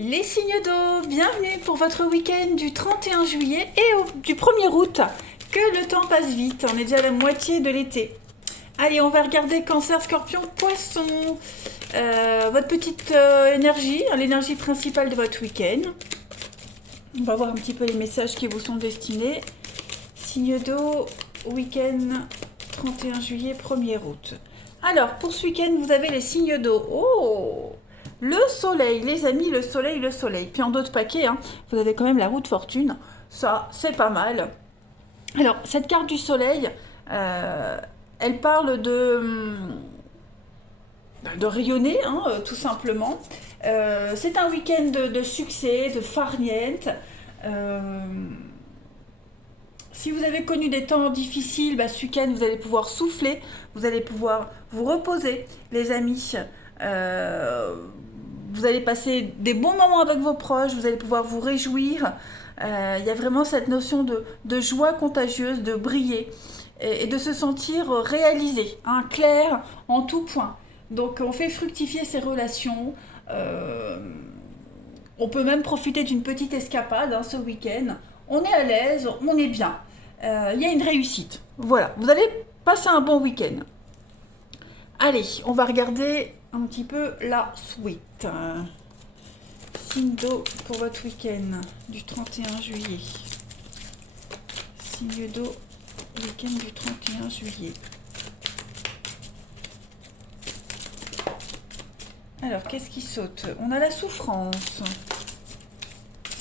Les signes d'eau, bienvenue pour votre week-end du 31 juillet et du 1er août. Que le temps passe vite, on est déjà à la moitié de l'été. Allez, on va regarder Cancer, Scorpion, Poisson. Votre petite énergie, l'énergie principale de votre week-end. On va voir un petit peu les messages qui vous sont destinés. Signe d'eau, week-end 31 juillet, 1er août. Alors, pour ce week-end, vous avez les signes d'eau. Oh! Le soleil, les amis, le soleil, le soleil. Puis en d'autres paquets, hein, vous avez quand même la roue de fortune. Ça, c'est pas mal. Alors, cette carte du soleil, elle parle de rayonner, hein, tout simplement. C'est un week-end de succès, de farniente. Si vous avez connu des temps difficiles, bah, ce week-end, vous allez pouvoir souffler, vous allez pouvoir vous reposer, les amis. Vous allez passer des bons moments avec vos proches, vous allez pouvoir vous réjouir. Il y a vraiment cette notion de joie contagieuse, de briller et de se sentir réalisé, hein, clair en tout point. Donc on fait fructifier ses relations. On peut même profiter d'une petite escapade, hein, ce week-end. On est à l'aise, on est bien. Il y a une réussite. Voilà, vous allez passer un bon week-end. Allez, on va regarder un petit peu la suite. Signe d'eau pour votre week-end du 31 juillet. Signe d'eau, week-end du 31 juillet. Alors, qu'est-ce qui saute? On a la souffrance.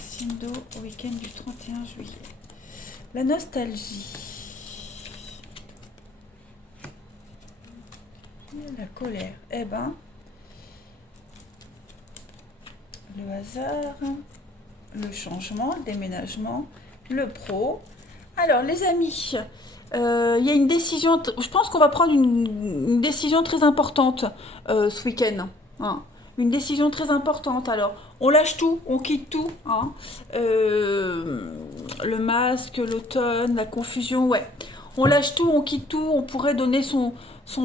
Signe d'eau, week-end du 31 juillet. La nostalgie. La colère. Eh ben, le hasard, le changement, le déménagement, le pro. Alors, les amis, il y a une décision. Je pense qu'on va prendre une décision très importante ce week-end. Hein. Une décision très importante. Alors, on lâche tout, on quitte tout. Hein. Le masque, l'automne, la confusion, ouais. On lâche tout, on quitte tout. On pourrait donner son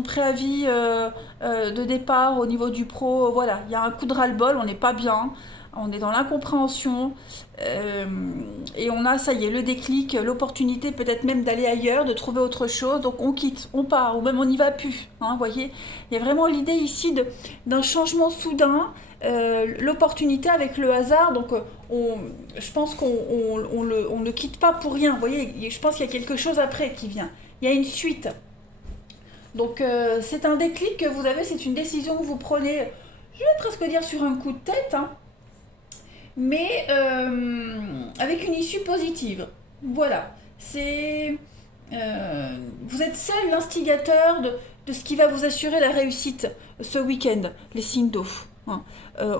préavis de départ au niveau du pro. Voilà, il y a un coup de ras-le-bol, on n'est pas bien. On est dans l'incompréhension et on a, ça y est, le déclic, l'opportunité peut-être même d'aller ailleurs, de trouver autre chose. Donc on quitte, on part, ou même on n'y va plus. Hein, voyez, il y a vraiment l'idée ici d'un changement soudain, l'opportunité avec le hasard. Donc je pense on ne quitte pas pour rien. Vous voyez, je pense qu'il y a quelque chose après qui vient. Il y a une suite. Donc c'est un déclic que vous avez, c'est une décision que vous prenez, je vais presque dire sur un coup de tête, hein, mais avec une issue positive. Voilà, c'est vous êtes seul l'instigateur de ce qui va vous assurer la réussite ce week-end, les signes d'eau. Hein.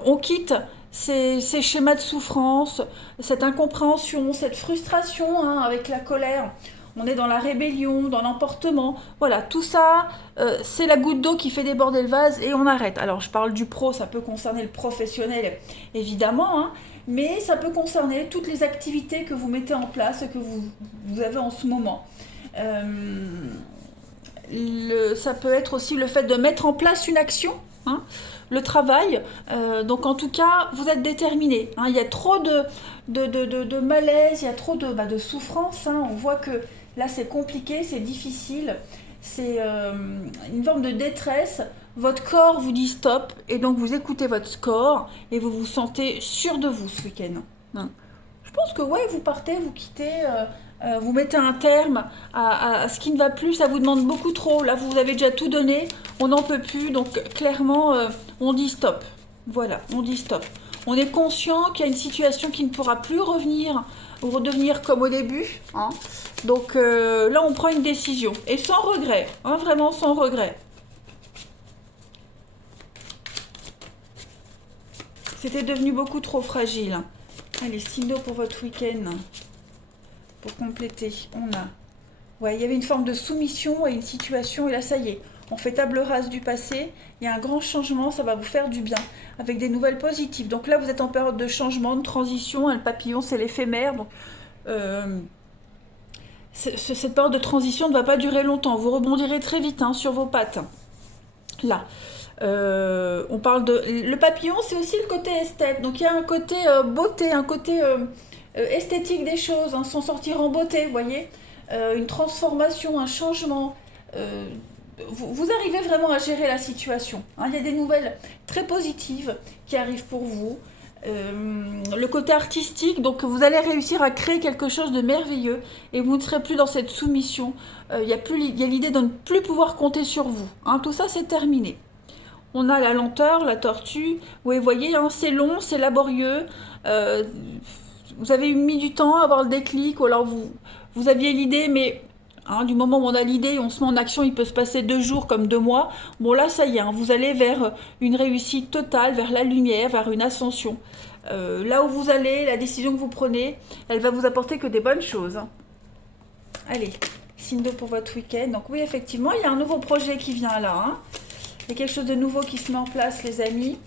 On quitte ces schémas de souffrance, cette incompréhension, cette frustration, hein, avec la colère. On est dans la rébellion, dans l'emportement. Voilà, tout ça, c'est la goutte d'eau qui fait déborder le vase et on arrête. Alors, je parle du pro, ça peut concerner le professionnel, évidemment, hein, mais ça peut concerner toutes les activités que vous mettez en place, que vous avez en ce moment. Ça peut être aussi le fait de mettre en place une action, hein, le travail. Donc en tout cas, vous êtes déterminé. Hein, il y a trop de malaise, il y a trop de souffrance. Hein, on voit que là, c'est compliqué, c'est difficile. C'est une forme de détresse. Votre corps vous dit stop et donc vous écoutez votre corps et vous vous sentez sûr de vous ce week-end. Hein. Je pense que ouais, vous partez, vous quittez, vous mettez un terme à ce qui ne va plus, ça vous demande beaucoup trop. Là, vous avez déjà tout donné, on n'en peut plus, donc clairement, on dit stop. Voilà, on dit stop. On est conscient qu'il y a une situation qui ne pourra plus revenir ou redevenir comme au début. Hein. Donc là, on prend une décision. Et sans regret, hein, vraiment sans regret. C'était devenu beaucoup trop fragile. Allez, signe pour votre week-end. Pour compléter, on a... Ouais, il y avait une forme de soumission à une situation et là, ça y est. On fait table rase du passé, il y a un grand changement, ça va vous faire du bien, avec des nouvelles positives. Donc là, vous êtes en période de changement, de transition, hein, le papillon, c'est l'éphémère. Donc, cette période de transition ne va pas durer longtemps, vous rebondirez très vite, hein, sur vos pattes. Là, On parle de... Le papillon, c'est aussi le côté esthète. Donc il y a un côté beauté, un côté esthétique des choses, hein, s'en sortir en beauté, vous voyez. Une transformation, un changement. Euh, vous arrivez vraiment à gérer la situation, hein. Il y a des nouvelles très positives qui arrivent pour vous. Le côté artistique, donc vous allez réussir à créer quelque chose de merveilleux et vous ne serez plus dans cette soumission. Il y a l'idée de ne plus pouvoir compter sur vous, hein. Tout ça, c'est terminé. On a la lenteur, la tortue. Oui, vous voyez, hein, c'est long, c'est laborieux. Euh, Vous avez mis du temps à avoir le déclic, ou alors vous aviez l'idée, mais hein, du moment où on a l'idée et on se met en action, il peut se passer 2 jours comme 2 mois. Bon, là, ça y est, hein, vous allez vers une réussite totale, vers la lumière, vers une ascension. Là où vous allez, la décision que vous prenez, elle va vous apporter que des bonnes choses, hein. Allez, signe 2 pour votre week-end. Donc oui, effectivement, il y a un nouveau projet qui vient là, hein. Il y a quelque chose de nouveau qui se met en place, les amis.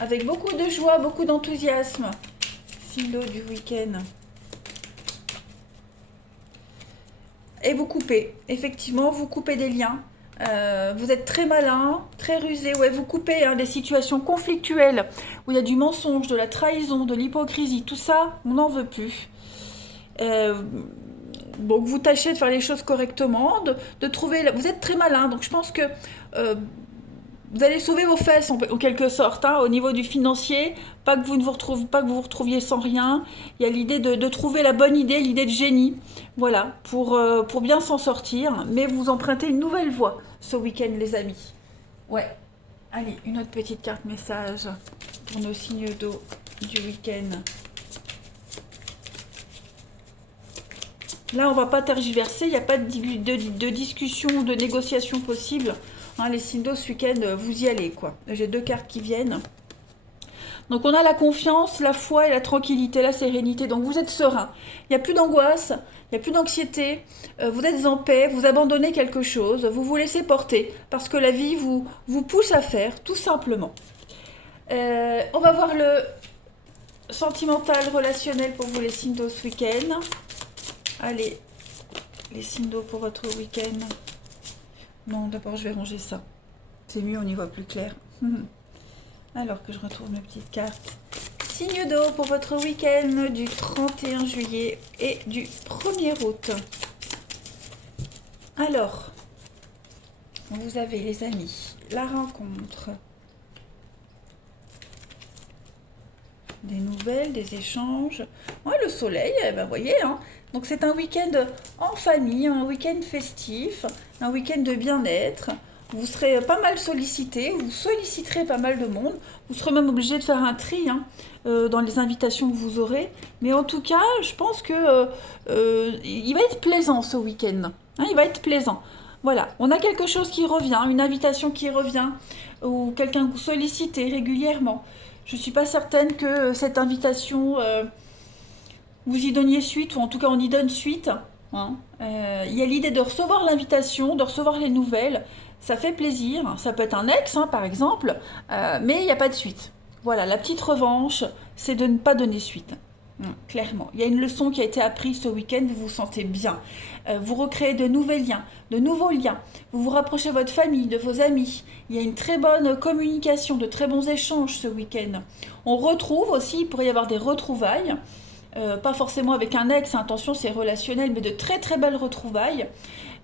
Avec beaucoup de joie, beaucoup d'enthousiasme. Signe du week-end. Et vous coupez. Effectivement, vous coupez des liens. Vous êtes très malin, très rusé. Ouais, vous coupez, hein, des situations conflictuelles où il y a du mensonge, de la trahison, de l'hypocrisie. Tout ça, on n'en veut plus. Donc vous tâchez de faire les choses correctement, de trouver... Vous êtes très malin, donc je pense que vous allez sauver vos fesses en quelque sorte, hein, au niveau du financier, pas que vous ne vous retrouviez, pas que vous vous retrouviez sans rien. Il y a l'idée de trouver la bonne idée, l'idée de génie, voilà, pour bien s'en sortir. Mais vous empruntez une nouvelle voie ce week-end, les amis. Ouais. Allez, une autre petite carte message pour nos signes d'eau du week-end. Là, on va pas tergiverser, il n'y a pas de discussion, de négociation possible. Hein, les signes d'eau ce week-end, vous y allez, quoi. J'ai 2 cartes qui viennent. Donc on a la confiance, la foi et la tranquillité, la sérénité. Donc vous êtes serein. Il n'y a plus d'angoisse, il n'y a plus d'anxiété. Vous êtes en paix, vous abandonnez quelque chose, vous vous laissez porter. Parce que la vie vous pousse à faire, tout simplement. On va voir le sentimental, relationnel pour vous, les signes d'eau ce week-end. Allez, les signes d'eau pour votre week-end. Non, d'abord je vais ranger ça. C'est mieux, on y voit plus clair. Alors que je retourne mes petites cartes. Signe d'eau pour votre week-end du 31 juillet et du 1er août. Alors, vous avez les amis, la rencontre, des nouvelles, des échanges. Ouais, le soleil, eh ben, vous voyez, hein. Donc c'est un week-end en famille, un week-end festif, un week-end de bien-être. Vous serez pas mal sollicité, vous solliciterez pas mal de monde. Vous serez même obligé de faire un tri, hein, dans les invitations que vous aurez. Mais en tout cas, je pense que il va être plaisant ce week-end, hein, il va être plaisant. Voilà, on a quelque chose qui revient, une invitation qui revient, ou quelqu'un que vous sollicitez régulièrement. Je ne suis pas certaine que cette invitation... vous y donniez suite, ou en tout cas on y donne suite, hein. Il y a l'idée de recevoir l'invitation, de recevoir les nouvelles, ça fait plaisir, ça peut être un ex, hein, par exemple, mais il n'y a pas de suite. Voilà, la petite revanche, c'est de ne pas donner suite. Clairement, il y a une leçon qui a été apprise ce week-end, vous vous sentez bien. Vous recréez de nouveaux liens, de nouveaux liens. Vous vous rapprochez de votre famille, de vos amis. Il y a une très bonne communication, de très bons échanges ce week-end. On retrouve aussi, il pourrait y avoir des retrouvailles. Pas forcément avec un ex, attention c'est relationnel, mais de très très belles retrouvailles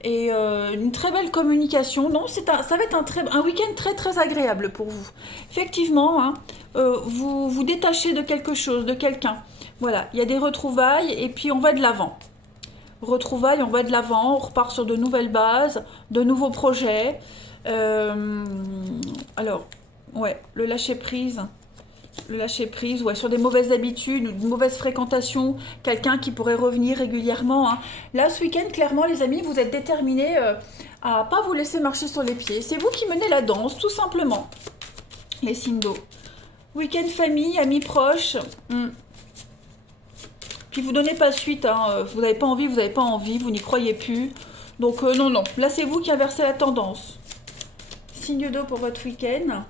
et une très belle communication. Non, ça va être un week-end très très agréable pour vous. Effectivement, hein, vous vous détachez de quelque chose, de quelqu'un. Voilà, il y a des retrouvailles et puis on va de l'avant. Retrouvailles, on va de l'avant, on repart sur de nouvelles bases, de nouveaux projets. Alors, ouais, le lâcher prise. Le lâcher prise, ouais, sur des mauvaises habitudes, une mauvaise fréquentation, quelqu'un qui pourrait revenir régulièrement, hein. Là, ce week-end, clairement, les amis, vous êtes déterminés à pas vous laisser marcher sur les pieds. C'est vous qui menez la danse, tout simplement. Les signes d'eau. Week-end famille, amis proches. Puis vous donnez pas suite, hein. Vous n'avez pas envie, vous n'y croyez plus. Donc non, non. Là, c'est vous qui inversez la tendance. Signe d'eau pour votre week-end.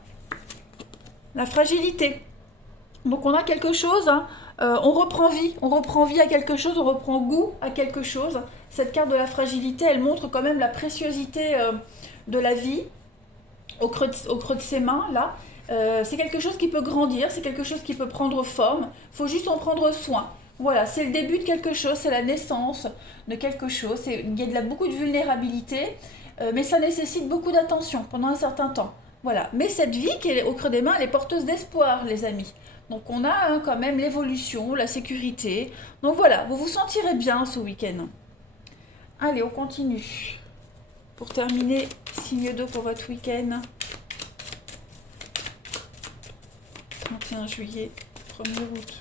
La fragilité. Donc on a quelque chose, hein, on reprend vie à quelque chose, on reprend goût à quelque chose. Cette carte de la fragilité, elle montre quand même la préciosité de la vie. au creux de ses mains, là. C'est quelque chose qui peut grandir, c'est quelque chose qui peut prendre forme. Il faut juste en prendre soin. Voilà, c'est le début de quelque chose, c'est la naissance de quelque chose. Il y a beaucoup de vulnérabilité, mais ça nécessite beaucoup d'attention pendant un certain temps. Voilà. Mais cette vie qui est au creux des mains, elle est porteuse d'espoir, les amis. Donc on a quand même l'évolution, la sécurité. Donc voilà, vous vous sentirez bien ce week-end. Allez, on continue. Pour terminer, signe d'eau pour votre week-end. 31 juillet, 1er août.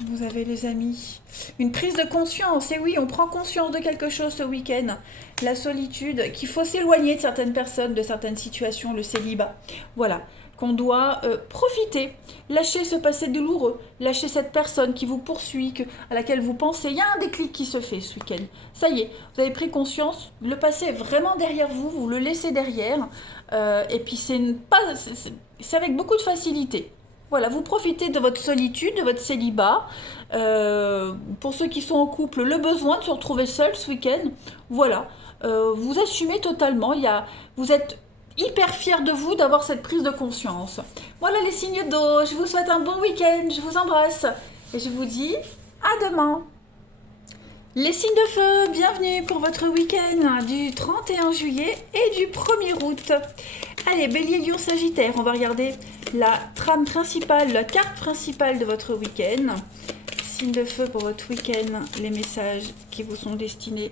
Vous avez les amis. Une prise de conscience. Et oui, on prend conscience de quelque chose ce week-end. La solitude, qu'il faut s'éloigner de certaines personnes, de certaines situations, le célibat. Voilà, qu'on doit profiter. Lâcher ce passé douloureux. Lâcher cette personne qui vous poursuit, à laquelle vous pensez. Il y a un déclic qui se fait ce week-end. Ça y est, vous avez pris conscience. Le passé est vraiment derrière vous. Vous le laissez derrière. Et puis c'est avec beaucoup de facilité. Voilà, vous profitez de votre solitude, de votre célibat. Pour ceux qui sont en couple, le besoin de se retrouver seul ce week-end. Voilà, vous assumez totalement. Vous êtes hyper fiers de vous d'avoir cette prise de conscience. Voilà les signes d'eau. Je vous souhaite un bon week-end. Je vous embrasse. Et je vous dis à demain. Les signes de feu, bienvenue pour votre week-end du 31 juillet et du 1er août. Allez, Bélier, Lion, Sagittaire, on va regarder la trame principale, la carte principale de votre week-end. Signe de feu pour votre week-end, les messages qui vous sont destinés.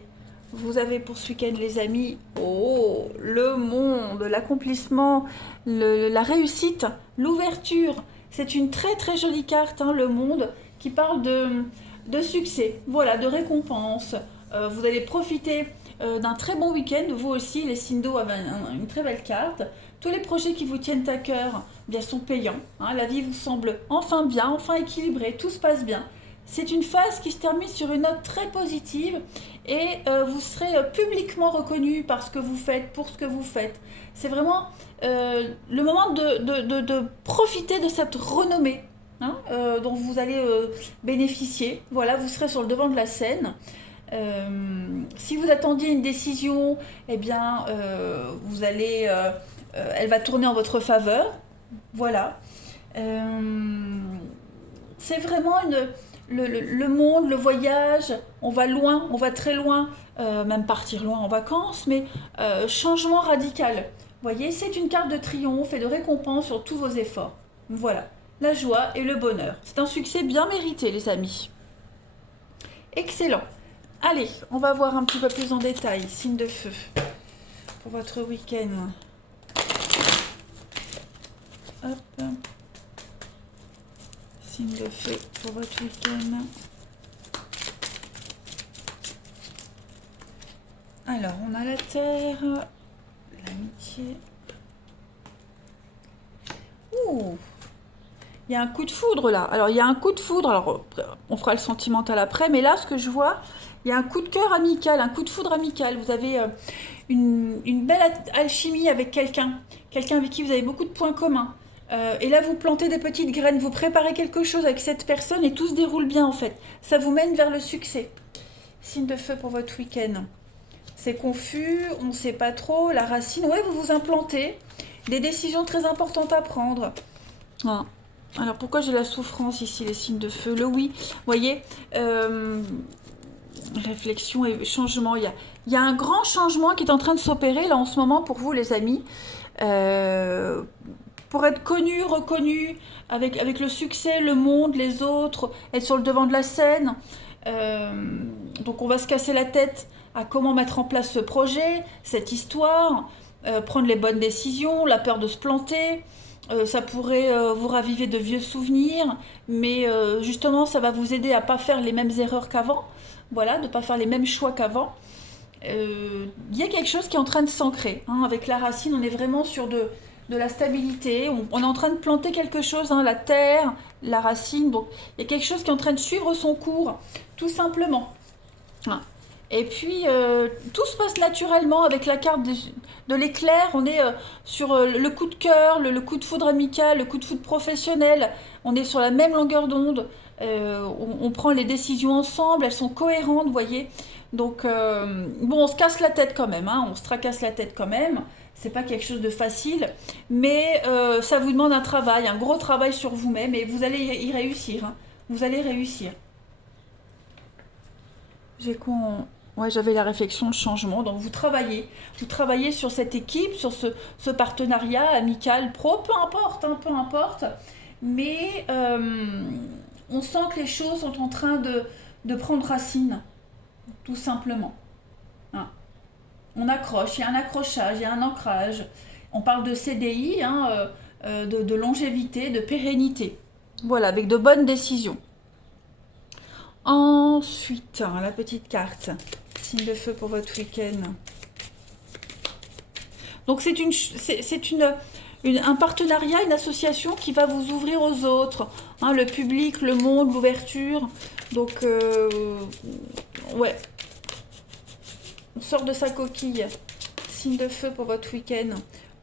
Vous avez pour ce week-end, les amis, le monde, l'accomplissement, la réussite, l'ouverture. C'est une très très jolie carte, le monde, qui parle de succès, voilà, de récompense. Vous allez profiter d'un très bon week-end. Vous aussi, les signes d'eau avaient une très belle carte. Tous les projets qui vous tiennent à cœur bien, sont payants. La vie vous semble enfin bien, enfin équilibrée, tout se passe bien. C'est une phase qui se termine sur une note très positive et vous serez publiquement reconnu par ce que vous faites, pour ce que vous faites. C'est vraiment le moment de profiter de cette renommée dont vous allez bénéficier. Voilà, vous serez sur le devant de la scène. Si vous attendiez une décision, eh bien, vous allez, elle va tourner en votre faveur. Voilà. C'est vraiment le monde, le voyage. On va loin, on va très loin, même partir loin en vacances, mais changement radical. Vous voyez, c'est une carte de triomphe et de récompense sur tous vos efforts. Voilà. La joie et le bonheur. C'est un succès bien mérité, les amis. Excellent. Allez, on va voir un petit peu plus en détail. Signe de feu pour votre week-end. Hop. Signe de feu pour votre week-end. Alors, on a la terre, l'amitié. Ouh! Il y a un coup de foudre là. Alors, il y a un coup de foudre. Alors, on fera le sentimental après. Mais là, ce que je vois, il y a un coup de cœur amical, un coup de foudre amical. Vous avez une belle alchimie avec quelqu'un. Quelqu'un avec qui vous avez beaucoup de points communs. Et là, vous plantez des petites graines. Vous préparez quelque chose avec cette personne et tout se déroule bien en fait. Ça vous mène vers le succès. Signe de feu pour votre week-end. C'est confus, on ne sait pas trop. La racine, ouais, vous vous implantez. Des décisions très importantes à prendre. Ah. Alors pourquoi j'ai la souffrance ici, les signes de feu? Le oui, vous voyez, réflexion et changement. Il y a un grand changement qui est en train de s'opérer là en ce moment pour vous, les amis. Pour être connu, reconnu, avec le succès, le monde, les autres, être sur le devant de la scène. Donc on va se casser la tête à comment mettre en place ce projet, cette histoire, prendre les bonnes décisions, la peur de se planter. Ça pourrait vous raviver de vieux souvenirs, mais justement, ça va vous aider à ne pas faire les mêmes erreurs qu'avant, voilà, de ne pas faire les mêmes choix qu'avant. Il y a quelque chose qui est en train de s'ancrer. Avec la racine, on est vraiment sur de la stabilité. On est en train de planter quelque chose, la terre, la racine. Donc, il y a quelque chose qui est en train de suivre son cours, tout simplement. Et puis, tout se passe naturellement avec la carte de l'éclair. On est sur le coup de cœur, le coup de foudre amical, le coup de foudre professionnel. On est sur la même longueur d'onde. On prend les décisions ensemble, elles sont cohérentes, vous voyez. Donc, bon, on se casse la tête quand même, on se tracasse la tête quand même. c'est pas quelque chose de facile, mais ça vous demande un travail, un gros travail sur vous-même, et vous allez y réussir, hein. Vous allez réussir. J'ai quoi Ouais, j'avais la réflexion, le changement. Donc vous travaillez sur cette équipe, sur ce partenariat amical, pro, peu importe, hein, peu importe. Mais on sent que les choses sont en train de prendre racine, tout simplement. Hein. On accroche, il y a un accrochage, il y a un ancrage. On parle de CDI, hein, de longévité, de pérennité. Voilà, avec de bonnes décisions. Ensuite, hein, la petite carte. Signe de feu pour votre week-end. Donc un partenariat, une association qui va vous ouvrir aux autres. Hein, le public, le monde, l'ouverture. Donc, ouais. On sort de sa coquille. Signe de feu pour votre week-end.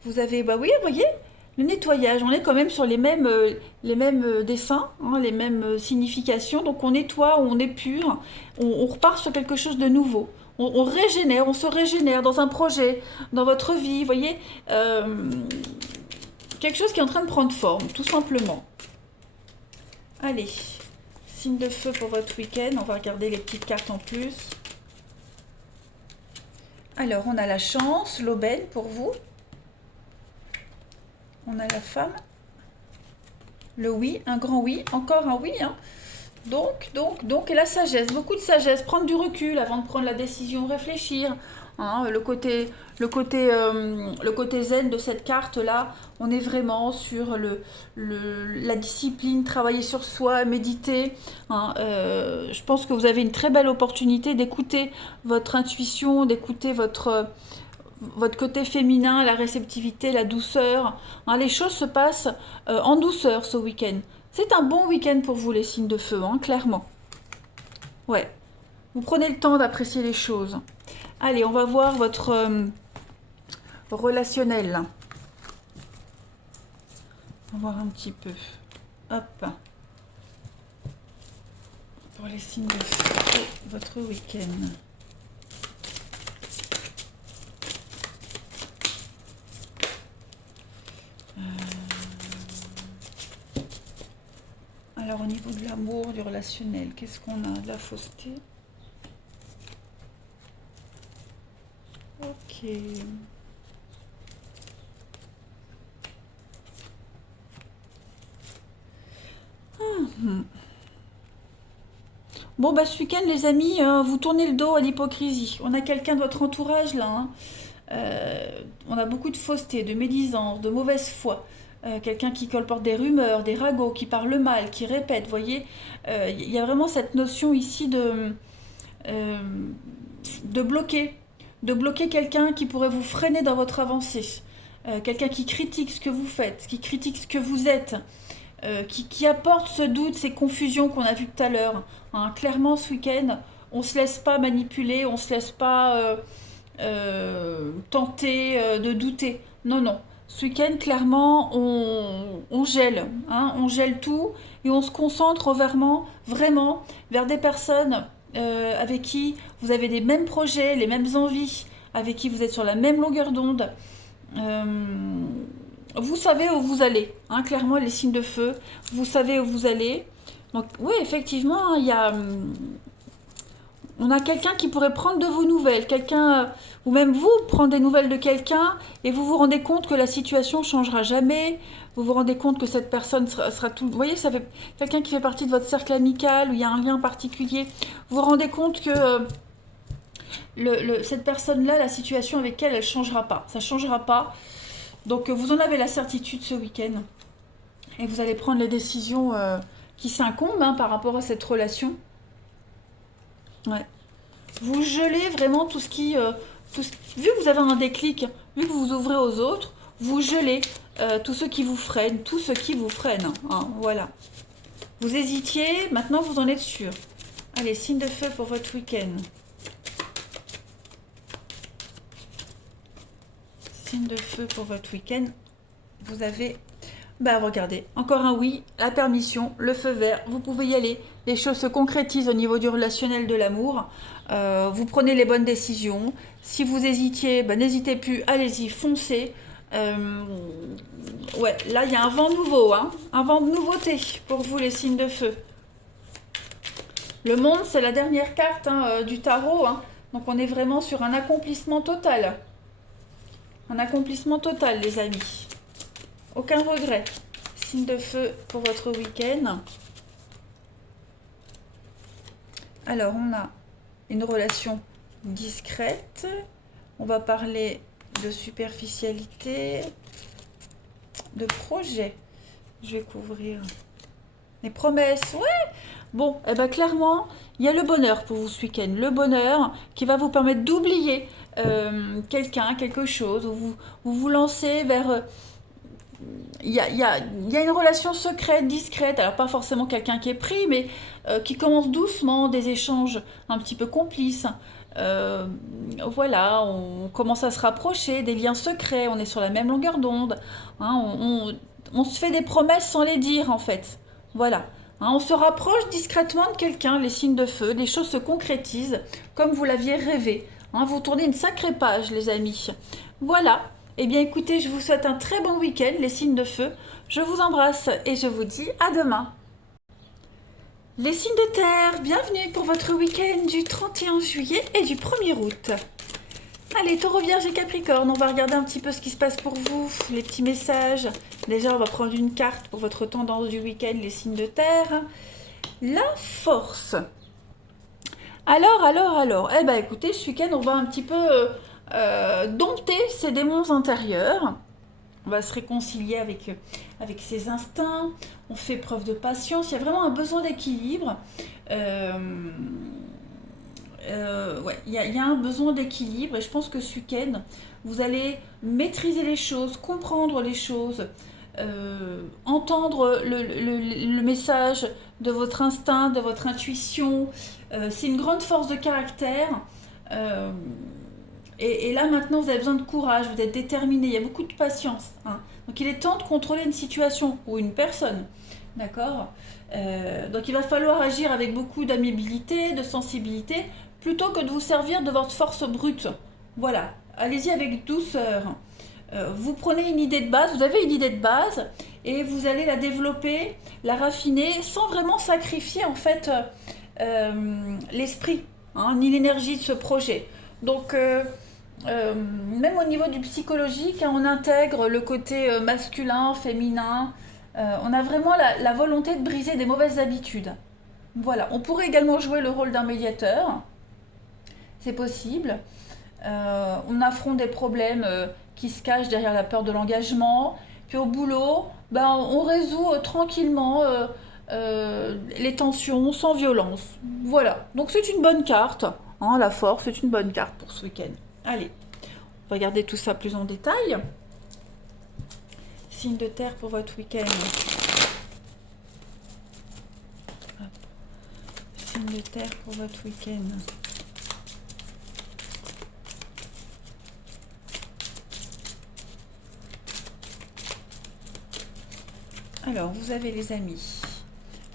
Vous avez, bah oui, vous voyez, le nettoyage. On est quand même sur les mêmes dessins, hein, les mêmes significations. Donc on nettoie, on épure, on repart sur quelque chose de nouveau. On régénère, on se régénère dans un projet, dans votre vie, vous voyez. Quelque chose qui est en train de prendre forme, tout simplement. Allez, signe de feu pour votre week-end. On va regarder les petites cartes en plus. Alors, on a la chance, l'aubaine pour vous. On a la femme. Le oui, un grand oui, encore un oui. Hein. Donc, et la sagesse, beaucoup de sagesse, prendre du recul avant de prendre la décision, réfléchir. Hein, le côté zen de cette carte-là, on est vraiment sur la discipline, travailler sur soi, méditer. Hein, je pense que vous avez une très belle opportunité d'écouter votre intuition, d'écouter votre côté féminin, la réceptivité, la douceur. Hein, les choses se passent en douceur ce week-end. C'est un bon week-end pour vous les signes de feu, hein, clairement. Ouais. Vous prenez le temps d'apprécier les choses. Allez, on va voir votre relationnel. On va voir un petit peu. Hop. Pour les signes de feu, votre week-end. Alors au niveau de l'amour, du relationnel, qu'est-ce qu'on a? De la fausseté. Ok. Bon, bah ce week-end, les amis, vous tournez le dos à l'hypocrisie. On a quelqu'un de votre entourage là. Hein. On a beaucoup de fausseté, de médisance, de mauvaise foi. Quelqu'un qui colporte des rumeurs, des ragots, qui parle mal, qui répète. Vous voyez, il y a vraiment cette notion ici euh, de bloquer. De bloquer quelqu'un qui pourrait vous freiner dans votre avancée. Quelqu'un qui critique ce que vous faites, qui critique ce que vous êtes. Qui apporte ce doute, ces confusions qu'on a vues tout à l'heure. Hein, clairement, ce week-end, on ne se laisse pas manipuler, on ne se laisse pas tenter de douter. Non, non. Ce week-end, clairement, on gèle. Hein, on gèle tout et on se concentre vraiment vers des personnes avec qui vous avez les mêmes projets, les mêmes envies, avec qui vous êtes sur la même longueur d'onde. Vous savez où vous allez, hein, clairement les signes de feu, vous savez où vous allez. Donc oui, effectivement, on a quelqu'un qui pourrait prendre de vos nouvelles, quelqu'un, ou même vous, prendre des nouvelles de quelqu'un, et vous vous rendez compte que la situation ne changera jamais, vous vous rendez compte que cette personne sera tout... Vous voyez, ça fait quelqu'un qui fait partie de votre cercle amical, où il y a un lien particulier, vous vous rendez compte que cette personne-là, la situation avec elle ne changera pas, ça ne changera pas. Donc vous en avez la certitude ce week-end et vous allez prendre les décisions qui s'incombent hein, par rapport à cette relation. Ouais. Vous gelez vraiment tout ce qui... vu que vous avez un déclic, vu que vous vous ouvrez aux autres, vous gelez tout ce qui vous freine, tout ce qui vous freine. Hein, voilà. Vous hésitiez, maintenant vous en êtes sûr. Allez, signe de feu pour votre week-end. Signe de feu pour votre week-end. Vous avez Bah regardez, encore un oui, la permission, le feu vert, vous pouvez y aller. Les choses se concrétisent au niveau du relationnel de l'amour. Vous prenez les bonnes décisions. Si vous hésitiez, bah, n'hésitez plus, allez-y, foncez. Euh, ouais, là il y a un vent nouveau, hein, un vent de nouveauté pour vous les signes de feu. Le monde, c'est la dernière carte hein, du tarot, hein. Donc on est vraiment sur un accomplissement total. Un accomplissement total, les amis. Aucun regret. Signe de feu pour votre week-end. Alors, on a une relation discrète. On va parler de superficialité, de projet. Je vais couvrir les promesses. Ouais. Bon, eh ben clairement, il y a le bonheur pour vous ce week-end. Le bonheur qui va vous permettre d'oublier quelqu'un, quelque chose. Vous vous lancez vers il y a une relation secrète, discrète, alors pas forcément quelqu'un qui est pris, mais qui commence doucement, des échanges un petit peu complices. Euh, voilà, on commence à se rapprocher, des liens secrets, on est sur la même longueur d'onde. Hein, on se fait des promesses sans les dire en fait. Voilà. Hein, on se rapproche discrètement de quelqu'un, les signes de feu, les choses se concrétisent comme vous l'aviez rêvé. Hein, vous tournez une sacrée page, les amis. Voilà. Eh bien écoutez, je vous souhaite un très bon week-end, les signes de feu. Je vous embrasse et je vous dis à demain. Les signes de terre, bienvenue pour votre week-end du 31 juillet et du 1er août. Allez, Taureau, Vierge et Capricorne, on va regarder un petit peu ce qui se passe pour vous, les petits messages. Déjà, on va prendre une carte pour votre tendance du week-end, les signes de terre. La force. Alors. Eh ben écoutez, ce week-end, on va un petit peu dompter ses démons intérieurs. On va se réconcilier avec ses instincts, on fait preuve de patience, il y a vraiment un besoin d'équilibre. Euh, ouais, il y a un besoin d'équilibre et je pense que ce week-end, vous allez maîtriser les choses, comprendre les choses, entendre le message de votre instinct, de votre intuition. C'est une grande force de caractère. Euh, et là maintenant vous avez besoin de courage, vous êtes déterminé, il y a beaucoup de patience. Hein. Donc il est temps de contrôler une situation ou une personne. D'accord. Donc il va falloir agir avec beaucoup d'amiabilité, de sensibilité, plutôt que de vous servir de votre force brute. Voilà, allez-y avec douceur. Vous prenez une idée de base, vous avez une idée de base, et vous allez la développer, la raffiner, sans vraiment sacrifier en fait l'esprit, hein, ni l'énergie de ce projet. Donc même au niveau du psychologique, hein, on intègre le côté masculin, féminin. On a vraiment la volonté de briser des mauvaises habitudes. Voilà. On pourrait également jouer le rôle d'un médiateur. C'est possible. On affronte des problèmes qui se cachent derrière la peur de l'engagement. Puis au boulot, ben, on résout tranquillement les tensions sans violence. Voilà. Donc c'est une bonne carte. Hein, la force, c'est une bonne carte pour ce week-end. Allez, on va regarder tout ça plus en détail. Signe de terre pour votre week-end. Signe de terre pour votre week-end. Alors, vous avez les amis.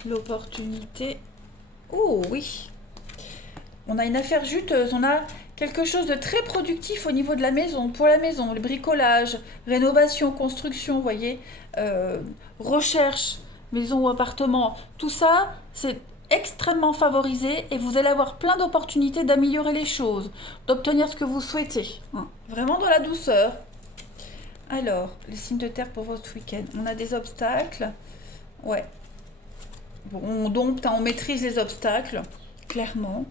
L'opportunité. Oh oui. On a une affaire juteuse. On a quelque chose de très productif au niveau de la maison, pour la maison, le bricolage, rénovation, construction, vous voyez, recherche, maison ou appartement, tout ça, c'est extrêmement favorisé et vous allez avoir plein d'opportunités d'améliorer les choses, d'obtenir ce que vous souhaitez, hein. Vraiment dans la douceur. Alors, les signes de terre pour votre week-end, on a des obstacles, ouais, bon, on dompte, hein, on maîtrise les obstacles, clairement,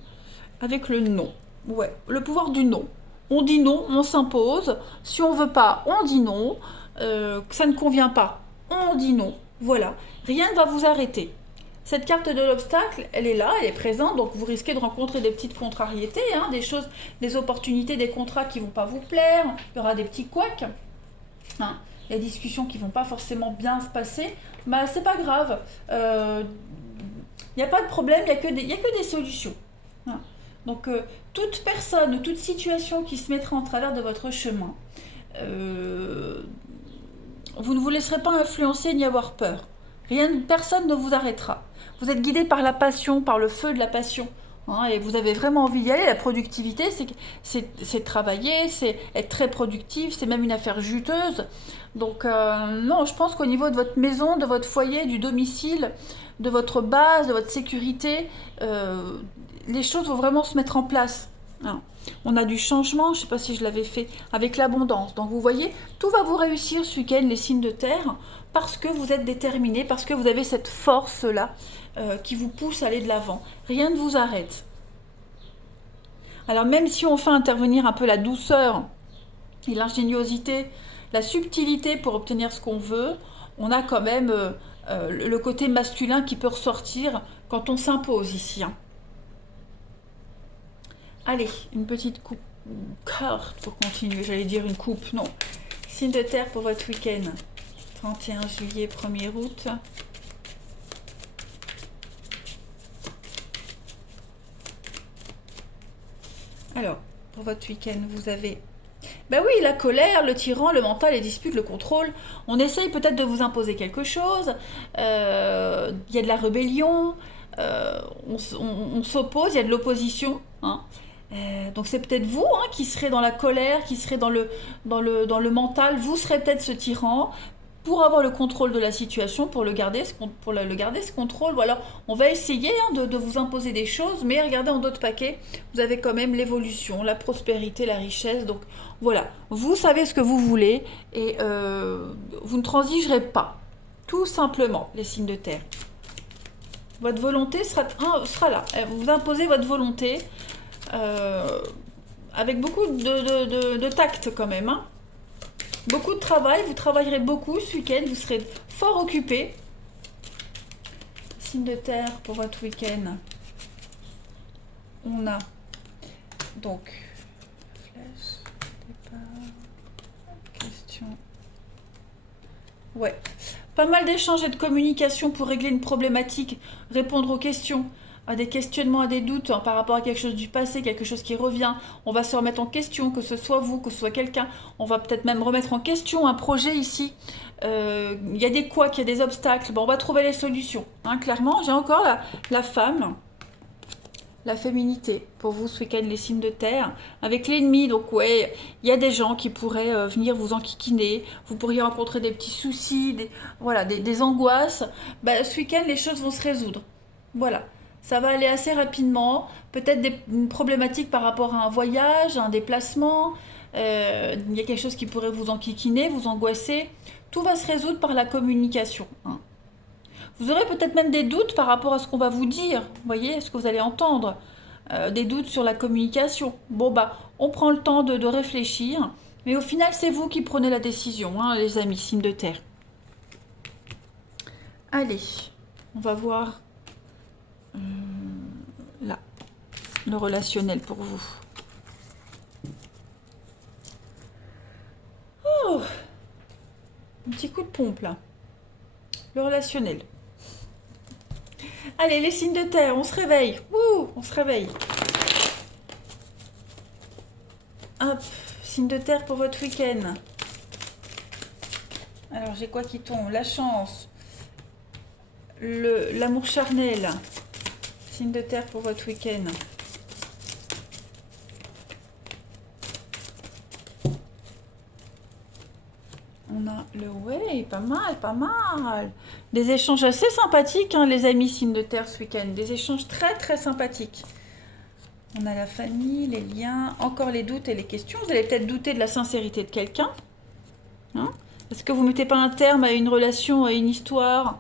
avec le non. Ouais, le pouvoir du non. On dit non, on s'impose. Si on veut pas, on dit non. Que ça ne convient pas, on dit non. Voilà, rien ne va vous arrêter. Cette carte de l'obstacle, elle est là, elle est présente, donc vous risquez de rencontrer des petites contrariétés, hein, des choses, des opportunités, des contrats qui vont pas vous plaire. Il y aura des petits couacs, hein, des discussions qui vont pas forcément bien se passer. Bah c'est pas grave. Il n'y a pas de problème, il y a que des solutions. Hein. Donc, toute personne ou toute situation qui se mettra en travers de votre chemin, Vous ne vous laisserez pas influencer ni avoir peur. Rien, personne ne vous arrêtera. Vous êtes guidé par la passion, par le feu de la passion. Hein, et vous avez vraiment envie d'y aller. La productivité, c'est travailler, c'est être très productif, c'est même une affaire juteuse. Donc non, je pense qu'au niveau de votre maison, de votre foyer, du domicile, de votre base, de votre sécurité, les choses vont vraiment se mettre en place. Hein. On a du changement, je ne sais pas si je l'avais fait, avec l'abondance. Donc vous voyez, tout va vous réussir ce week-end, les signes de terre, parce que vous êtes déterminés, parce que vous avez cette force-là qui vous pousse à aller de l'avant. Rien ne vous arrête. Alors même si on fait intervenir un peu la douceur et l'ingéniosité, la subtilité pour obtenir ce qu'on veut, on a quand même le côté masculin qui peut ressortir quand on s'impose ici. Hein. Allez, une petite carte pour continuer. J'allais dire une coupe, non. Signe de terre pour votre week-end. 31 juillet, 1er août. Alors, pour votre week-end, vous avez... Ben oui, la colère, le tyran, le mental, les disputes, le contrôle. On essaye peut-être de vous imposer quelque chose. Il y a de la rébellion. On s'oppose, il y a de l'opposition. Hein. Donc c'est peut-être vous hein, qui serez dans la colère, qui serez dans le mental. Vous serez peut-être ce tyran pour avoir le contrôle de la situation, pour le garder, ce contrôle. Ou alors on va essayer hein, de vous imposer des choses, mais regardez en d'autres paquets, vous avez quand même l'évolution, la prospérité, la richesse. Donc voilà, vous savez ce que vous voulez et vous ne transigerez pas. Tout simplement, les signes de terre. Votre volonté sera là. Vous imposez votre volonté. Avec beaucoup de tact quand même. Hein. Beaucoup de travail, vous travaillerez beaucoup ce week-end, vous serez fort occupé. Signe de terre pour votre week-end. On a donc flèche, départ, question. Ouais. Pas mal d'échanges et de communication pour régler une problématique, répondre aux questions. À des questionnements, à des doutes hein, par rapport à quelque chose du passé, quelque chose qui revient. On va se remettre en question, que ce soit vous, que ce soit quelqu'un. On va peut-être même remettre en question un projet ici. Il y a des couacs, il y a des obstacles. Bon, on va trouver les solutions. Hein, clairement, j'ai encore la femme, la féminité. Pour vous, ce week-end, les signes de terre. Avec l'ennemi, donc ouais, il y a des gens qui pourraient venir vous enquiquiner. Vous pourriez rencontrer des petits soucis, des angoisses. Bah, ce week-end, les choses vont se résoudre. Voilà. Ça va aller assez rapidement. Peut-être des problématiques par rapport à un voyage, à un déplacement. Il y a quelque chose qui pourrait vous enquiquiner, vous angoisser. Tout va se résoudre par la communication. Hein. Vous aurez peut-être même des doutes par rapport à ce qu'on va vous dire. Vous voyez, ce que vous allez entendre. Des doutes sur la communication. Bon, bah, on prend le temps de réfléchir. Mais au final, c'est vous qui prenez la décision, hein, les amis, signes de terre. Allez, on va voir... là, le relationnel pour vous. Oh, un petit coup de pompe là. Le relationnel. Allez, les signes de terre, on se réveille. Ouh, on se réveille. Hop, signe de terre pour votre week-end. Alors, j'ai quoi qui tombe? La chance. L'amour charnel. Signe de terre pour votre week-end. On a le ouais, pas mal, pas mal. Des échanges assez sympathiques, hein, les amis signes de terre ce week-end. Des échanges très très sympathiques. On a la famille, les liens, encore les doutes et les questions. Vous allez peut-être douter de la sincérité de quelqu'un. Hein? Est-ce que vous ne mettez pas un terme à une relation, à une histoire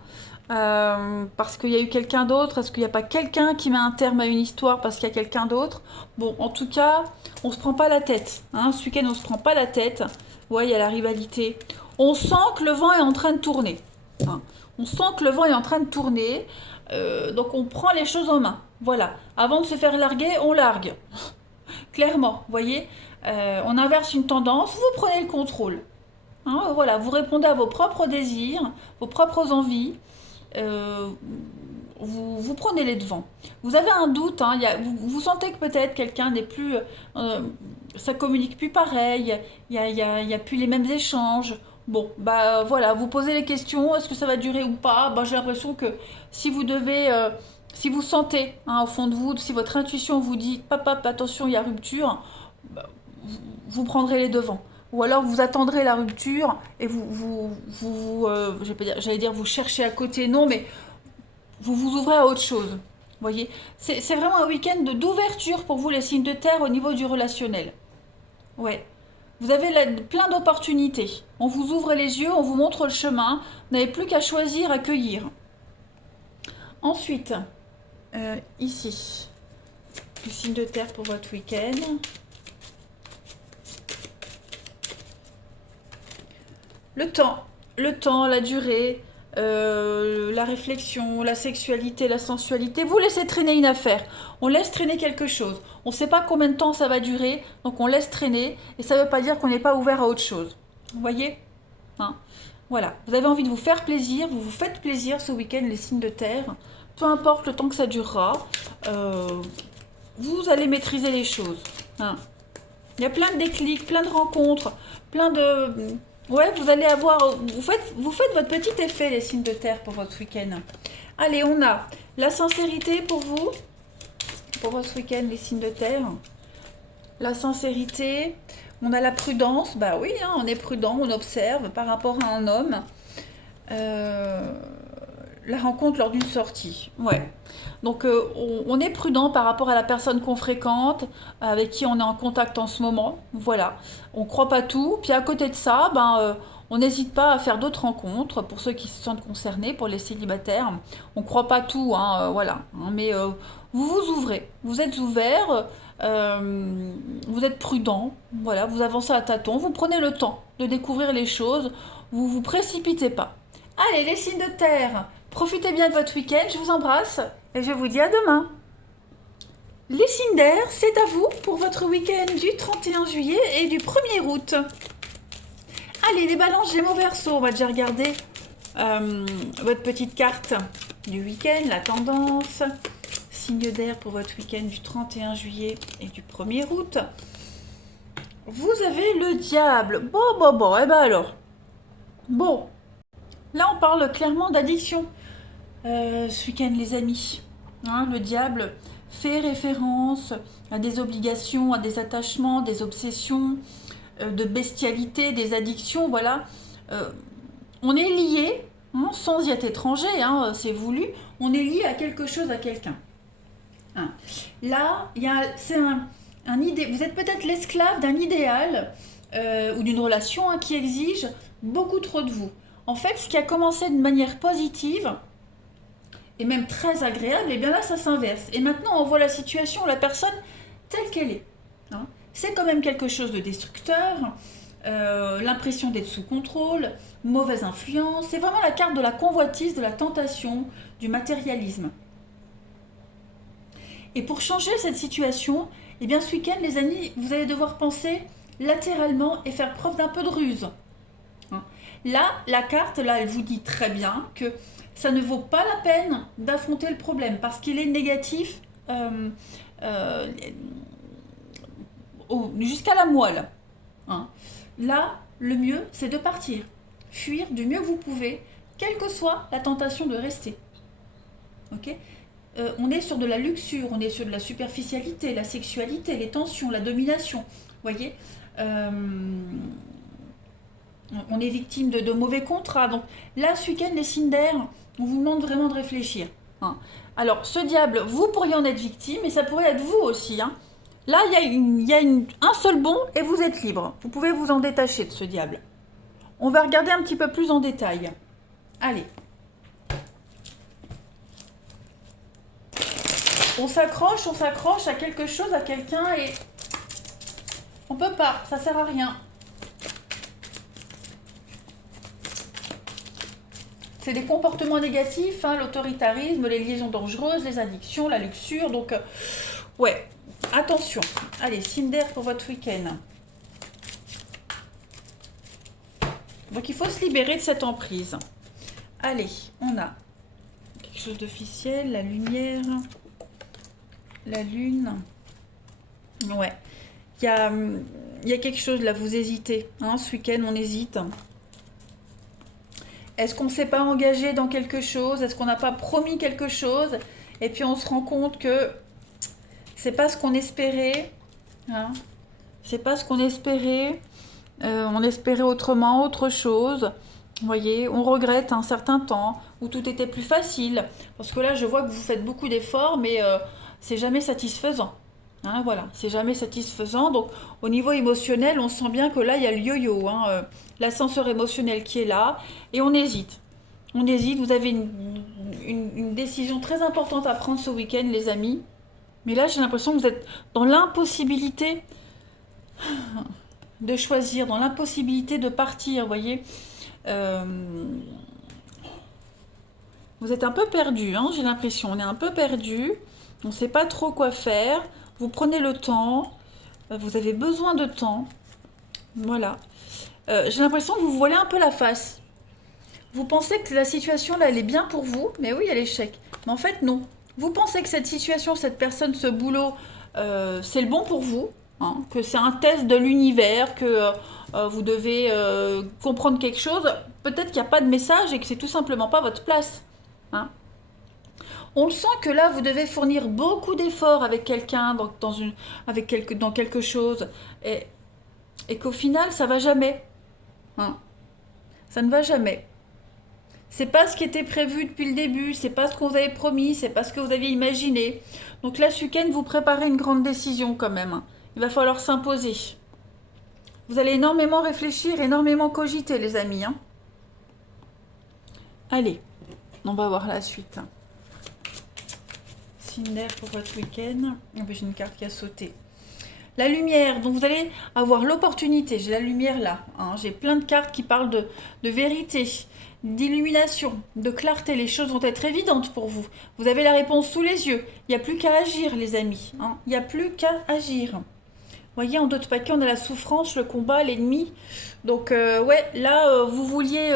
parce qu'il y a eu quelqu'un d'autre? Est-ce qu'il n'y a pas quelqu'un qui met un terme à une histoire parce qu'il y a quelqu'un d'autre? Bon, en tout cas, on ne se prend pas la tête. Hein. Ce week-end, on ne se prend pas la tête. Ouais, il y a la rivalité. On sent que le vent est en train de tourner. Hein. On sent que le vent est en train de tourner. Donc, on prend les choses en main. Voilà. Avant de se faire larguer, on largue. Clairement, vous voyez, on inverse une tendance, vous prenez le contrôle. Hein, voilà, vous répondez à vos propres désirs, vos propres envies. Vous prenez les devants. Vous avez un doute, hein, vous sentez que peut-être quelqu'un n'est plus... ça communique plus pareil, il y a plus les mêmes échanges. Bon, bah voilà, vous posez les questions, est-ce que ça va durer ou pas? Bah, j'ai l'impression que si vous devez, si vous sentez hein, au fond de vous, si votre intuition vous dit, papa, attention, il y a rupture, bah, vous prendrez les devants. Ou alors vous attendrez la rupture et je vais pas j'allais dire vous cherchez à côté, non, mais vous vous ouvrez à autre chose. Vous voyez, c'est vraiment un week-end d'ouverture pour vous les signes de terre au niveau du relationnel. Ouais. Vous avez plein d'opportunités. On vous ouvre les yeux, on vous montre le chemin. Vous n'avez plus qu'à choisir, à cueillir. Ensuite, ici, le signe de terre pour votre week-end. Le temps, la durée, la réflexion, la sexualité, la sensualité. Vous laissez traîner une affaire. On laisse traîner quelque chose. On ne sait pas combien de temps ça va durer, donc on laisse traîner. Et ça ne veut pas dire qu'on n'est pas ouvert à autre chose. Vous voyez hein. Voilà. Vous avez envie de vous faire plaisir, vous vous faites plaisir ce week-end, les signes de terre. Peu importe le temps que ça durera, vous allez maîtriser les choses. Hein. Il y a plein de déclics, plein de rencontres, plein de... Ouais, vous allez avoir... Vous faites votre petit effet, les signes de terre, pour votre week-end. Allez, on a la sincérité pour vous, pour votre week-end, les signes de terre. La sincérité. On a la prudence. Bah oui, hein, on est prudent, on observe par rapport à un homme. La rencontre lors d'une sortie. Ouais. Donc on est prudent par rapport à la personne qu'on fréquente, avec qui on est en contact en ce moment. Voilà. On ne croit pas tout. Puis à côté de ça, on n'hésite pas à faire d'autres rencontres pour ceux qui se sentent concernés, pour les célibataires. On ne croit pas tout, hein, voilà. Hein, mais vous vous ouvrez. Vous êtes ouvert, vous êtes prudent. Voilà, vous avancez à tâtons. Vous prenez le temps de découvrir les choses. Vous vous précipitez pas. Allez, les signes de terre, profitez bien de votre week-end. Je vous embrasse et je vous dis à demain. Les signes d'air, c'est à vous pour votre week-end du 31 juillet et du 1er août. Allez, les balances Gémeaux Verseau, on va déjà regarder votre petite carte du week-end, la tendance. Signe d'air pour votre week-end du 31 juillet et du 1er août. Vous avez le diable. Bon, et ben alors. Bon, là on parle clairement d'addiction. Ce week-end, les amis. Hein, le diable fait référence à des obligations, à des attachements, des obsessions, de bestialité, des addictions, voilà. On est lié, hein, sans y être étranger, hein, c'est voulu, on est lié à quelque chose, à quelqu'un. Hein. Là, c'est un idée. Vous êtes peut-être l'esclave d'un idéal ou d'une relation hein, qui exige beaucoup trop de vous. En fait, ce qui a commencé de manière positive, et même très agréable, et bien là ça s'inverse. Et maintenant on voit la situation, la personne telle qu'elle est. Hein. C'est quand même quelque chose de destructeur, l'impression d'être sous contrôle, mauvaise influence, c'est vraiment la carte de la convoitise, de la tentation, du matérialisme. Et pour changer cette situation, eh bien ce week-end les amis, vous allez devoir penser latéralement et faire preuve d'un peu de ruse. Hein. Là, la carte, là, elle vous dit très bien que ça ne vaut pas la peine d'affronter le problème parce qu'il est négatif jusqu'à la moelle. Hein. Là, le mieux, c'est de partir, fuir du mieux que vous pouvez, quelle que soit la tentation de rester. Ok on est sur de la luxure, on est sur de la superficialité, la sexualité, les tensions, la domination. Voyez on est victime de mauvais contrats. Donc là, ce week-end, les signes d'air, on vous demande vraiment de réfléchir. Hein. Alors, ce diable, vous pourriez en être victime, et ça pourrait être vous aussi. Hein. Là, il y a un seul bon, et vous êtes libre. Vous pouvez vous en détacher de ce diable. On va regarder un petit peu plus en détail. Allez. On s'accroche à quelque chose, à quelqu'un, et on peut pas, ça sert à rien. C'est des comportements négatifs, hein, l'autoritarisme, les liaisons dangereuses, les addictions, la luxure. Donc, ouais, attention. Allez, signe d'air pour votre week-end. Donc, il faut se libérer de cette emprise. Allez, on a quelque chose d'officiel, la lumière, la lune. Ouais, il y a quelque chose là, vous hésitez. Hein, ce week-end, on hésite. Est-ce qu'on ne s'est pas engagé dans quelque chose? Est-ce qu'on n'a pas promis quelque chose? Et puis on se rend compte que c'est pas ce qu'on espérait, hein. C'est pas ce qu'on espérait. On espérait autrement, autre chose. Vous voyez, on regrette un certain temps où tout était plus facile. Parce que là, je vois que vous faites beaucoup d'efforts, mais c'est jamais satisfaisant. Hein, voilà, c'est jamais satisfaisant. Donc, au niveau émotionnel, on sent bien que là, il y a le yo-yo, hein, l'ascenseur émotionnel qui est là, et on hésite. On hésite. Vous avez une décision très importante à prendre ce week-end, les amis. Mais là, j'ai l'impression que vous êtes dans l'impossibilité de choisir, dans l'impossibilité de partir, vous voyez. Euh, vous êtes un peu perdu, hein, j'ai l'impression. On est un peu perdu. On ne sait pas trop quoi faire. Vous prenez le temps. Vous avez besoin de temps. Voilà. J'ai l'impression que vous vous voilez un peu la face. Vous pensez que la situation là, elle est bien pour vous, mais oui, il y a l'échec. Mais en fait, non. Vous pensez que cette situation, cette personne, ce boulot, c'est le bon pour vous, hein, que c'est un test de l'univers, que vous devez comprendre quelque chose. Peut-être qu'il n'y a pas de message et que c'est tout simplement pas votre place, hein. On le sent que là, vous devez fournir beaucoup d'efforts avec quelqu'un, dans quelque chose, et, et qu'au final, ça va jamais, hein. Ça ne va jamais. C'est pas ce qui était prévu depuis le début, c'est pas ce qu'on vous avait promis, c'est pas ce que vous aviez imaginé. Donc là, ce week-end, vous préparez une grande décision quand même. Il va falloir s'imposer. Vous allez énormément réfléchir, énormément cogiter, les amis, hein. Allez, on va voir la suite. Cinder pour votre week-end. Ah ben, j'ai une carte qui a sauté. La lumière, donc vous allez avoir l'opportunité. J'ai la lumière là, hein. J'ai plein de cartes qui parlent de vérité, d'illumination, de clarté. Les choses vont être évidentes pour vous. Vous avez la réponse sous les yeux. Il n'y a plus qu'à agir, les amis, hein. Il n'y a plus qu'à agir. Vous voyez, en d'autres paquets, on a la souffrance, le combat, l'ennemi. Donc, ouais, là, vous vouliez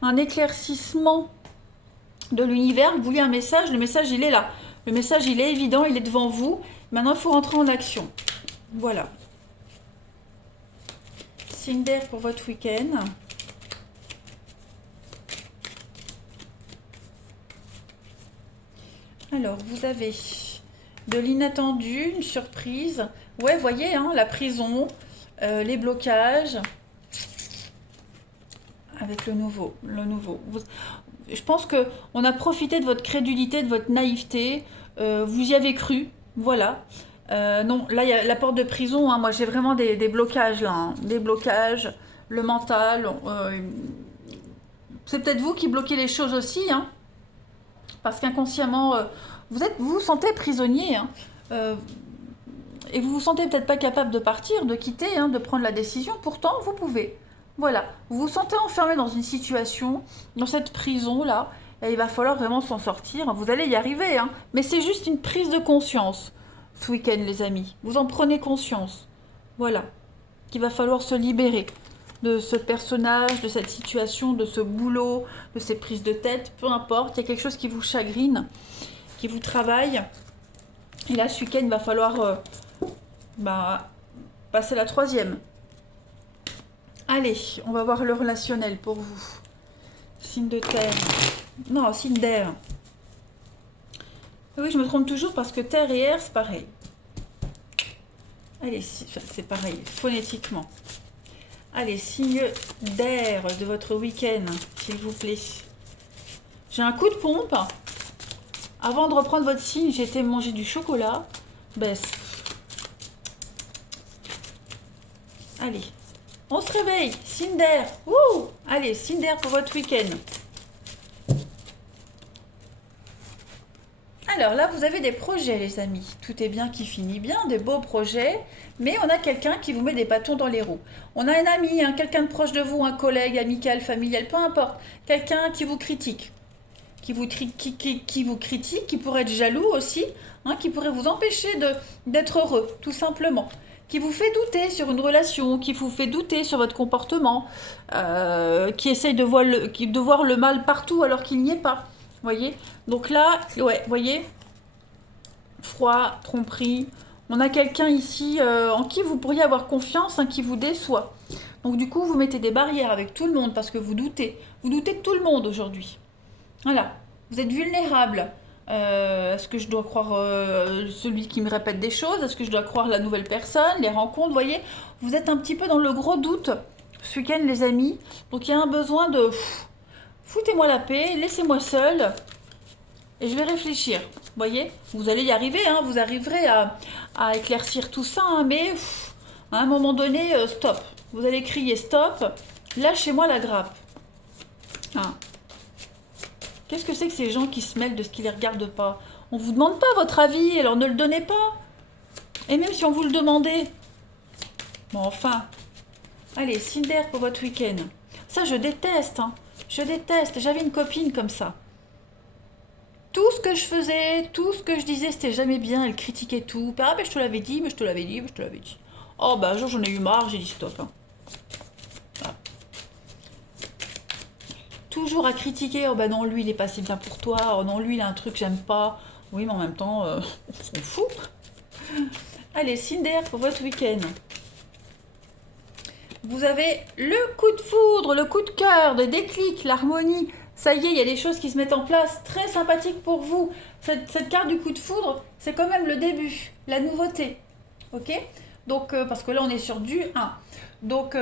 un éclaircissement de l'univers, vous vouliez un message. Le message, il est là. Le message, il est évident, il est devant vous. Maintenant, il faut rentrer en action. Voilà. Cinder pour votre week-end. Alors, vous avez de l'inattendu, une surprise. Ouais, voyez, hein, la prison, les blocages. Avec le nouveau. Je pense que on a profité de votre crédulité, de votre naïveté. Vous y avez cru. Voilà. Non, là, il y a la porte de prison, hein. Moi, j'ai vraiment des blocages, là, hein. Des blocages, le mental. C'est peut-être vous qui bloquez les choses aussi, hein. Parce qu'inconsciemment, vous vous sentez prisonnier, hein. Euh, et vous vous sentez peut-être pas capable de partir, de quitter, hein, de prendre la décision. Pourtant, vous pouvez. Voilà. Vous vous sentez enfermé dans une situation, dans cette prison-là. Et il va falloir vraiment s'en sortir. Vous allez y arriver, hein. Mais c'est juste une prise de conscience ce week-end, les amis. Vous en prenez conscience. Voilà. Qu'il va falloir se libérer de ce personnage, de cette situation, de ce boulot, de ces prises de tête. Peu importe. Il y a quelque chose qui vous chagrine, qui vous travaille. Et là, ce week-end, il va falloir passer la troisième. Allez, on va voir le relationnel pour vous. Signe de terre. Non, signe d'air. Oui, je me trompe toujours parce que terre et air, c'est pareil. Allez, c'est pareil, phonétiquement. Allez, signe d'air de votre week-end, s'il vous plaît. J'ai un coup de pompe. Avant de reprendre votre signe, j'ai été manger du chocolat. Baisse. Allez, on se réveille. Signe d'air. Ouh. Allez, signe d'air pour votre week-end. Alors là, vous avez des projets, les amis. Tout est bien qui finit bien, des beaux projets. Mais on a quelqu'un qui vous met des bâtons dans les roues. On a un ami, hein, quelqu'un de proche de vous, un collègue, amical, familial, peu importe. Quelqu'un qui vous critique. Qui vous critique, qui pourrait être jaloux aussi, hein, qui pourrait vous empêcher d'être heureux, tout simplement. Qui vous fait douter sur une relation, qui vous fait douter sur votre comportement, qui essaye de voir le mal partout alors qu'il n'y est pas. Voyez? Donc là, ouais, voyez? Froid, tromperie. On a quelqu'un ici en qui vous pourriez avoir confiance, hein, qui vous déçoit. Donc du coup, vous mettez des barrières avec tout le monde parce que vous doutez. Vous doutez de tout le monde aujourd'hui. Voilà. Vous êtes vulnérable. Est-ce que je dois croire celui qui me répète des choses? Est-ce que je dois croire la nouvelle personne? Les rencontres, vous voyez? Vous êtes un petit peu dans le gros doute ce week-end, les amis. Donc il y a un besoin de... Foutez-moi la paix, laissez-moi seul. Et je vais réfléchir. Vous voyez? Vous allez y arriver, hein, vous arriverez à éclaircir tout ça, hein, mais à un moment donné, stop. Vous allez crier stop, lâchez-moi la grappe. Hein. Qu'est-ce que c'est que ces gens qui se mêlent de ce qui les regarde pas? On vous demande pas votre avis, alors ne le donnez pas. Et même si on vous le demandait. Bon, enfin. Allez, Cinder pour votre week-end. Ça, je déteste, hein. Je déteste. J'avais une copine comme ça. Tout ce que je faisais, tout ce que je disais, c'était jamais bien. Elle critiquait tout. Ah, ben je te l'avais dit, mais je te l'avais dit, mais je te l'avais dit. Oh, bah, un jour, j'en ai eu marre, j'ai dit stop. Hein. Voilà. Toujours à critiquer. Oh, bah non, lui, il est pas si bien pour toi. Oh non, lui, il a un truc que j'aime pas. Oui, mais en même temps, on s'en fout. Allez, Cinder pour votre week-end. Vous avez le coup de foudre, le coup de cœur, le déclic, l'harmonie. Ça y est, il y a des choses qui se mettent en place très sympathiques pour vous. Cette carte du coup de foudre, c'est quand même le début, la nouveauté. Ok? Donc, parce que là, on est sur du 1. Donc,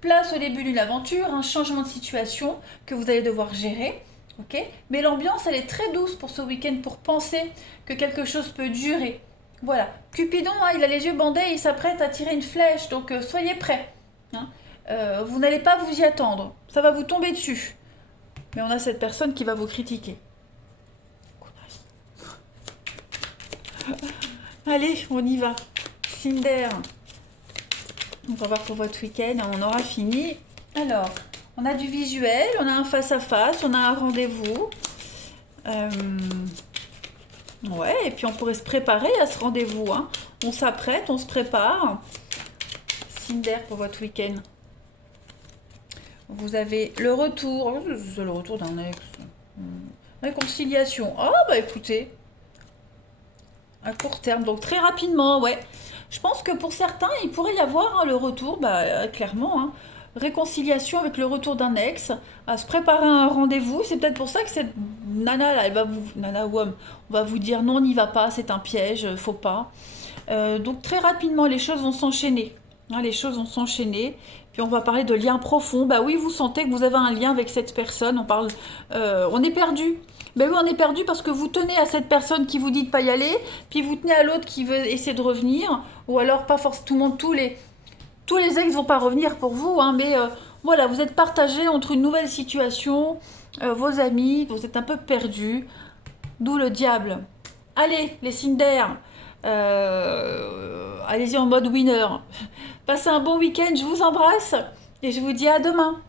place au début d'une aventure, un changement de situation que vous allez devoir gérer. Ok? Mais l'ambiance, elle est très douce pour ce week-end pour penser que quelque chose peut durer. Voilà. Cupidon, hein, il a les yeux bandés, il s'apprête à tirer une flèche, donc soyez prêts. Hein. Vous n'allez pas vous y attendre. Ça va vous tomber dessus. Mais on a cette personne qui va vous critiquer. Allez, on y va. Cinder. On va voir pour votre week-end. On aura fini. Alors, on a du visuel, on a un face-à-face, on a un rendez-vous. Ouais, et puis on pourrait se préparer à ce rendez-vous. Hein. On s'apprête, on se prépare. Cinder pour votre week-end. Vous avez le retour. C'est le retour d'un ex. Réconciliation. Ah, bah écoutez. À court terme, donc très rapidement, ouais. Je pense que pour certains, il pourrait y avoir hein, le retour, clairement. Hein. Réconciliation avec le retour d'un ex, à se préparer à un rendez-vous. C'est peut-être pour ça que cette nana là, elle va vous, nana ou homme, on va vous dire non, n'y va pas, c'est un piège, faut pas. Donc très rapidement, les choses vont s'enchaîner. Hein, les choses vont s'enchaîner. Puis on va parler de liens profonds. Bah oui, vous sentez que vous avez un lien avec cette personne. On parle, on est perdu. Ben oui, on est perdu parce que vous tenez à cette personne qui vous dit de pas y aller, puis vous tenez à l'autre qui veut essayer de revenir, ou alors pas forcément tout le monde, tous les ex vont pas revenir pour vous, hein, mais voilà, vous êtes partagé entre une nouvelle situation, vos amis, vous êtes un peu perdus, d'où le diable. Allez, les Cinder, allez-y en mode winner. Passez un bon week-end, je vous embrasse et je vous dis à demain.